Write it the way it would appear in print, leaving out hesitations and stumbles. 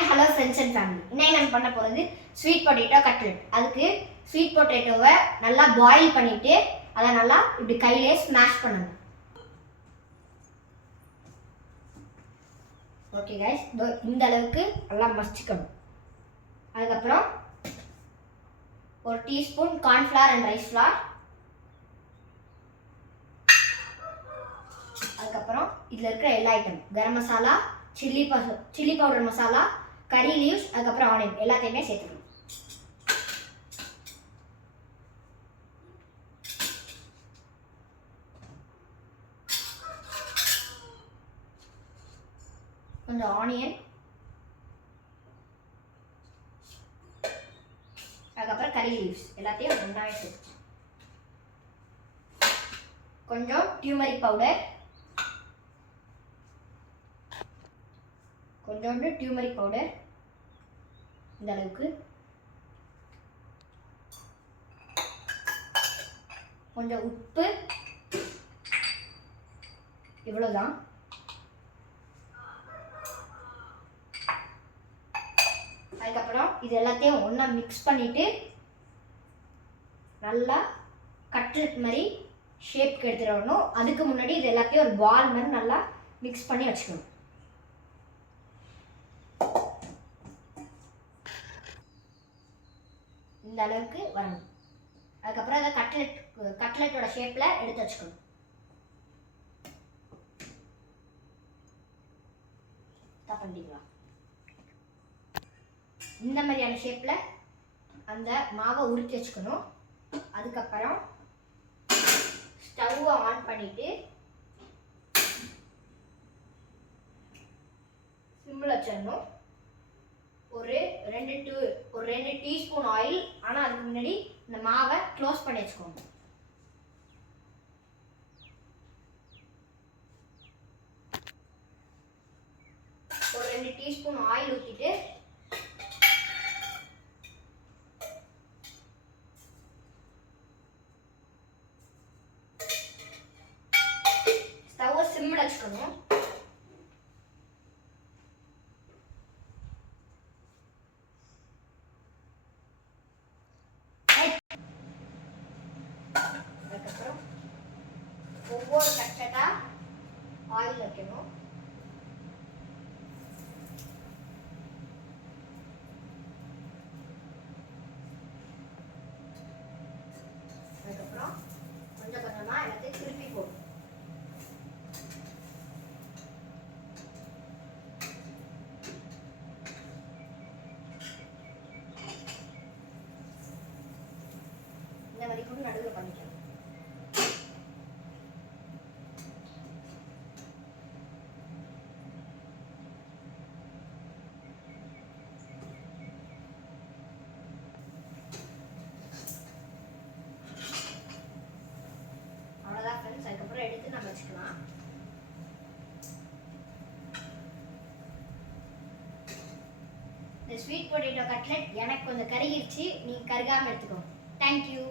Hi hello friends and family. இன்னைக்கு நம்ம பண்ண போகிறது ஸ்வீட் பொட்டேட்டோ கட்லெட். அதுக்கு ஸ்வீட் பொட்டேட்டோவை நல்லா பாயில் பண்ணிவிட்டு அதை நல்லா இப்படி கையிலே ஸ்மாஷ் பண்ணணும். ஓகே கைஸ், இந்த அளவுக்கு நல்லா மசிச்சுக்கணும். அதுக்கப்புறம் ஒரு teaspoon cornflour and rice flour. அதுக்கப்புறம் இதில் இருக்கிற எல்லா item, garam masala, chilli powder masala, curry leaves, அதுக்கப்புறம் ஆனியன் எல்லாத்தையுமே சேர்த்துக்கணும். கொஞ்சம் ஆனியன், அதுக்கப்புறம் கறி லீவ்ஸ் எல்லாத்தையும் ஒன்றாவே சேர்த்து, கொஞ்சம் டியூமரிக் பவுடர், கொஞ்சோண்டு டியூமரிக் பவுடர் இந்த அளவுக்கு, கொஞ்சம் உப்பு, இவ்வளோதான். அதுக்கப்புறம் இது எல்லாத்தையும் ஒன்றா மிக்ஸ் பண்ணிட்டு நல்லா கட்லெட் மாதிரி ஷேப்க்கு எடுத்துகிட்டு வரணும். அதுக்கு முன்னாடி இது எல்லாத்தையும் ஒரு பால் மாதிரி நல்லா மிக்ஸ் பண்ணி வச்சுக்கணும். இந்த அளவுக்கு வரணும். அதுக்கப்புறம் அதை கட்லெட்டோட ஷேப்பில் எடுத்து வச்சுக்கணும். பண்ணிக்கலாம். இந்த மாதிரியான ஷேப்பில் அந்த மாவை உருட்டி வச்சுக்கணும். அதுக்கப்புறம் ஸ்டவ்வை ஆன் பண்ணிட்டு சிம்மில் வச்சிடணும். ஒரு 2 டீஸ்பூன் ஆயில். ஆனால் அதுக்கு முன்னாடி இந்த மாவை க்ளோஸ் பண்ணி வச்சுக்கோங்க. ஒரு 2 டீஸ்பூன் ஆயில் ஊற்றிட்டு ஸ்டவ்வை சிம்மில் வச்சுக்கணும். அதுக்கப்புறம் ஒவ்வொரு கட்லெட்டா ஆயில் வைக்கணும். அதுக்கப்புறம் கொஞ்சம் கொஞ்சமாக எல்லாத்தையும் திருப்பி போடும். இந்த மாதிரி கூட நடுவில் பண்ணிக்கணும். அவ்வளோதான் ஃப்ரெண்ட்ஸ். அதுக்கப்புறம் எடுத்து நம்ம வச்சுக்கலாம். இந்த ஸ்வீட் பொட்டேட்டோ கட்லெட் எனக்கு கொஞ்சம் கருகிருச்சு. நீங்கள் கருகாமல் எடுத்துக்கோங்க. தேங்க்யூ.